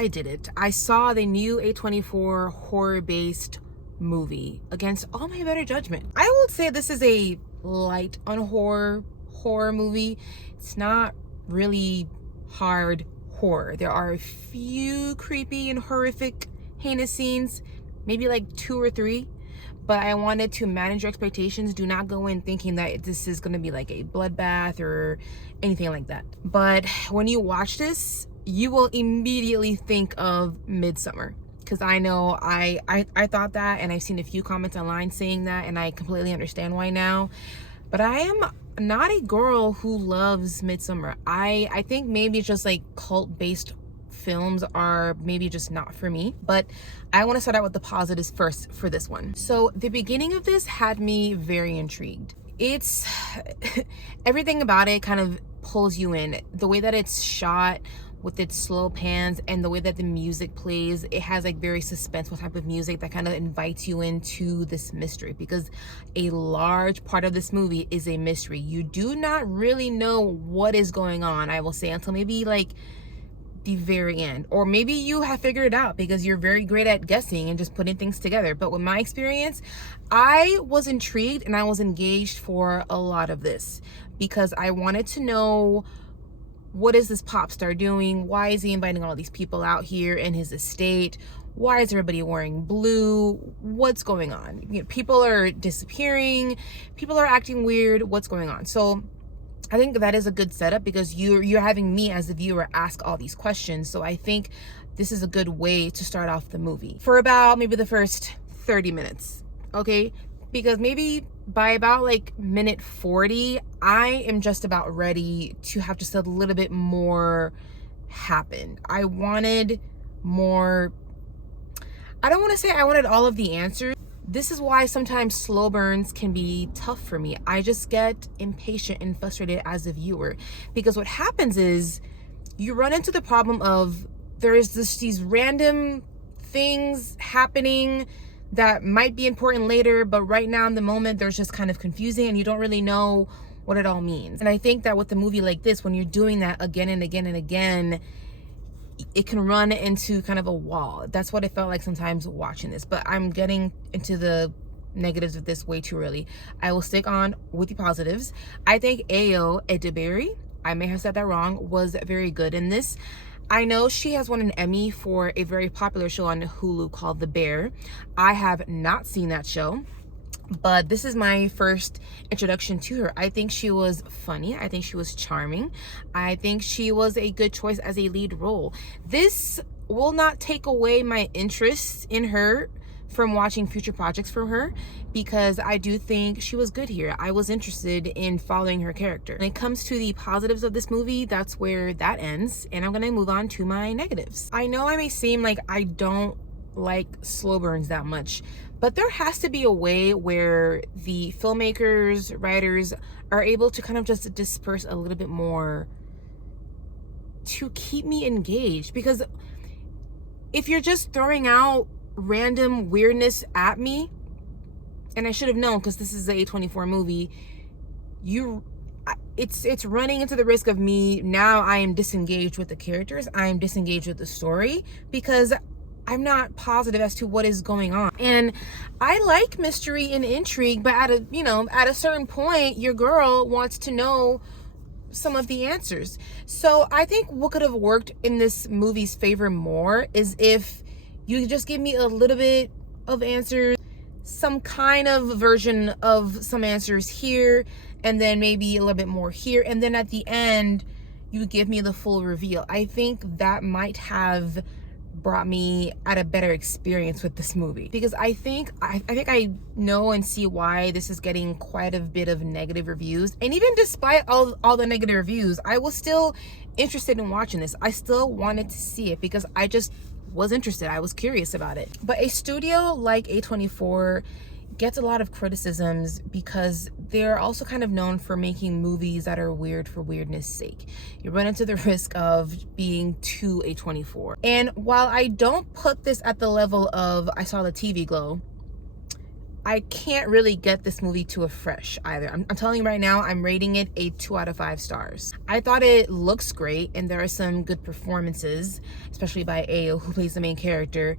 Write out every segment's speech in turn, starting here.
I did it. I saw the new A24 horror-based movie against all my better judgment. I would say this is a light on horror movie. It's not really hard horror. There are a few creepy and horrific heinous scenes, maybe like 2 or 3, but I wanted to manage your expectations. Do not go in thinking that this is going to be like a bloodbath or anything like that. But when you watch this, you will immediately think of Midsummer, because I know I thought that, and I've seen a few comments online saying that, and I completely understand why now. But I am not a girl who loves Midsummer. I think maybe it's just like cult-based films are maybe just not for me. But I want to start out with the positives first for this one. So the beginning of this had me very intrigued. It's everything about it kind of pulls you in. The way that it's shot with its slow pans and the way that the music plays, it has like very suspenseful type of music that kind of invites you into this mystery, because a large part of this movie is a mystery. You do not really know what is going on, I will say, until maybe like the very end, or maybe you have figured it out because you're very great at guessing and just putting things together. But with my experience, I was intrigued and I was engaged for a lot of this because I wanted to know, what is this pop star doing? Why is he inviting all these people out here in his estate? Why is everybody wearing blue? What's going on? You know, people are disappearing, people are acting weird. What's going on? So I think that is a good setup, because you're having me as the viewer ask all these questions. So I think this is a good way to start off the movie for about maybe the first 30 minutes, okay? Because maybe by about like minute 40, I am just about ready to have just a little bit more happen. I wanted more. I don't want to say I wanted all of the answers. This is why sometimes slow burns can be tough for me. I just get impatient and frustrated as a viewer, because what happens is you run into the problem of there's these random things happening that might be important later, but right now in the moment there's just kind of confusing and you don't really know what it all means. And I think that with a movie like this, when you're doing that again and again and again, it can run into kind of a wall. That's what it felt like sometimes watching this. But I'm getting into the negatives of this way too early. I will stick on with the positives. I think edebiri, I may have said that wrong, was very good in this. I know she has won an Emmy for a very popular show on Hulu called The Bear. I have not seen that show, but this is my first introduction to her. I think she was funny. I think she was charming. I think she was a good choice as a lead role. This will not take away my interest in her from watching future projects from her, because I do think she was good here. I was interested in following her character. When it comes to the positives of this movie, that's where that ends, and I'm gonna move on to my negatives. I know I may seem like I don't like slow burns that much, but there has to be a way where the filmmakers, writers are able to kind of just disperse a little bit more to keep me engaged. Because if you're just throwing out random weirdness at me, and I should have known because this is a A24 movie, it's running into the risk of me now. I am disengaged with the characters, I am disengaged with the story, because I'm not positive as to what is going on. And I like mystery and intrigue, but at a certain point, your girl wants to know some of the answers. So I think what could have worked in this movie's favor more is if you just give me a little bit of answers, some kind of version of some answers here, and then maybe a little bit more here, and then at the end you give me the full reveal. I think that might have brought me at a better experience with this movie, because I think I know and see why this is getting quite a bit of negative reviews. And even despite all the negative reviews, I was still interested in watching this. I still wanted to see it because I just was interested. I was curious about it. But a studio like A24 gets a lot of criticisms because they're also kind of known for making movies that are weird for weirdness sake. You run into the risk of being too A24. And while I don't put this at the level of I Saw the TV Glow, I can't really get this movie to a fresh either. I'm telling you right now, I'm rating it a 2 out of 5 stars. I thought it looks great and there are some good performances, especially by Ayo, who plays the main character,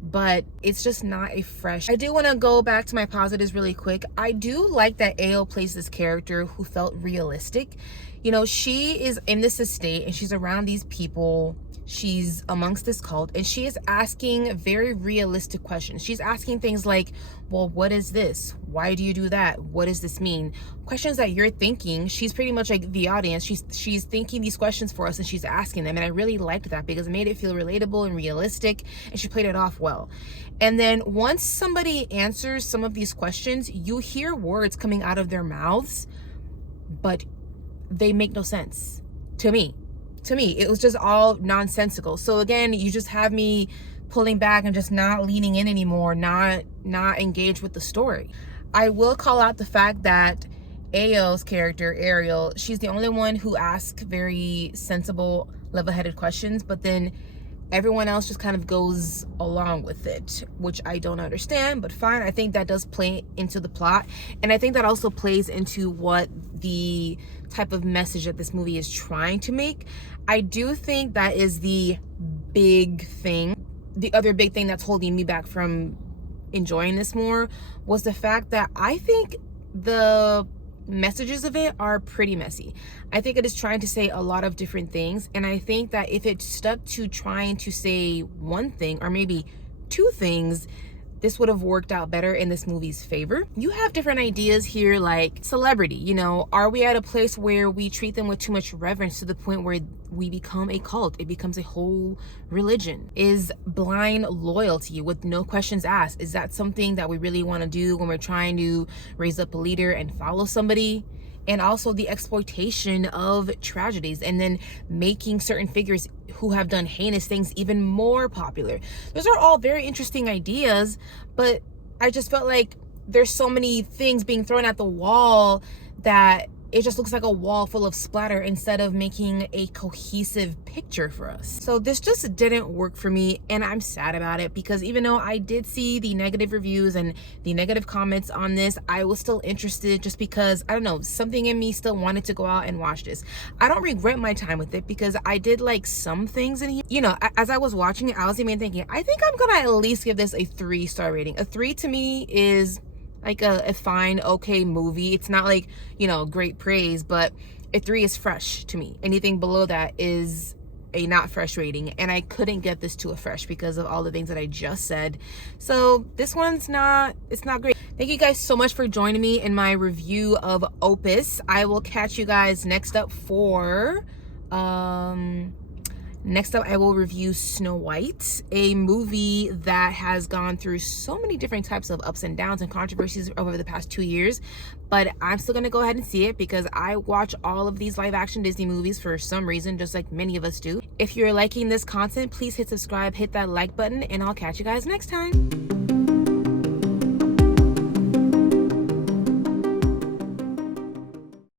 but it's just not a fresh. I do want to go back to my positives really quick. I do like that Ayo plays this character who felt realistic. You know, she is in this estate and she's around these people. She's amongst this cult and she is asking very realistic questions. She's asking things like, well, what is this? Why do you do that? What does this mean? Questions that you're thinking. She's pretty much like the audience. She's thinking these questions for us and she's asking them. And I really liked that because it made it feel relatable and realistic, and she played it off well. And then once somebody answers some of these questions, you hear words coming out of their mouths, but they make no sense to me. It was just all nonsensical. So again, you just have me pulling back and just not leaning in anymore, not engaged with the story. I will call out the fact that Ayo's character, Ariel, she's the only one who asks very sensible, level-headed questions, but then everyone else just kind of goes along with it, which I don't understand, but fine. I think that does play into the plot, and I think that also plays into what the type of message that this movie is trying to make. I do think that is the big thing. The other big thing that's holding me back from enjoying this more was the fact that I think the messages of it are pretty messy. I think it is trying to say a lot of different things, and I think that if it stuck to trying to say one thing or maybe two things, this would have worked out better in this movie's favor. You have different ideas here, like celebrity. You know, are we at a place where we treat them with too much reverence to the point where we become a cult? It becomes a whole religion. Is blind loyalty with no questions asked, is that something that we really want to do when we're trying to raise up a leader and follow somebody? And also the exploitation of tragedies and then making certain figures who have done heinous things even more popular. Those are all very interesting ideas, but I just felt like there's so many things being thrown at the wall that it just looks like a wall full of splatter instead of making a cohesive picture for us. So this just didn't work for me, and I'm sad about it because even though I did see the negative reviews and the negative comments on this, I was still interested just because, I don't know, something in me still wanted to go out and watch this. I don't regret my time with it because I did like some things in here. You know, as I was watching it, I was even thinking, I think I'm gonna at least give this a 3-star rating. A 3 to me is like a fine, okay movie. It's not like, you know, great praise, but a 3 is fresh to me. Anything below that is a not fresh rating, and I couldn't get this to a fresh because of all the things that I just said. So this one's not, it's not great. Thank you guys so much for joining me in my review of Opus. I will catch you guys next up for next up, I will review Snow White, a movie that has gone through so many different types of ups and downs and controversies over the past 2 years. But I'm still going to go ahead and see it because I watch all of these live action Disney movies for some reason, just like many of us do. If you're liking this content, please hit subscribe, hit that like button, and I'll catch you guys next time.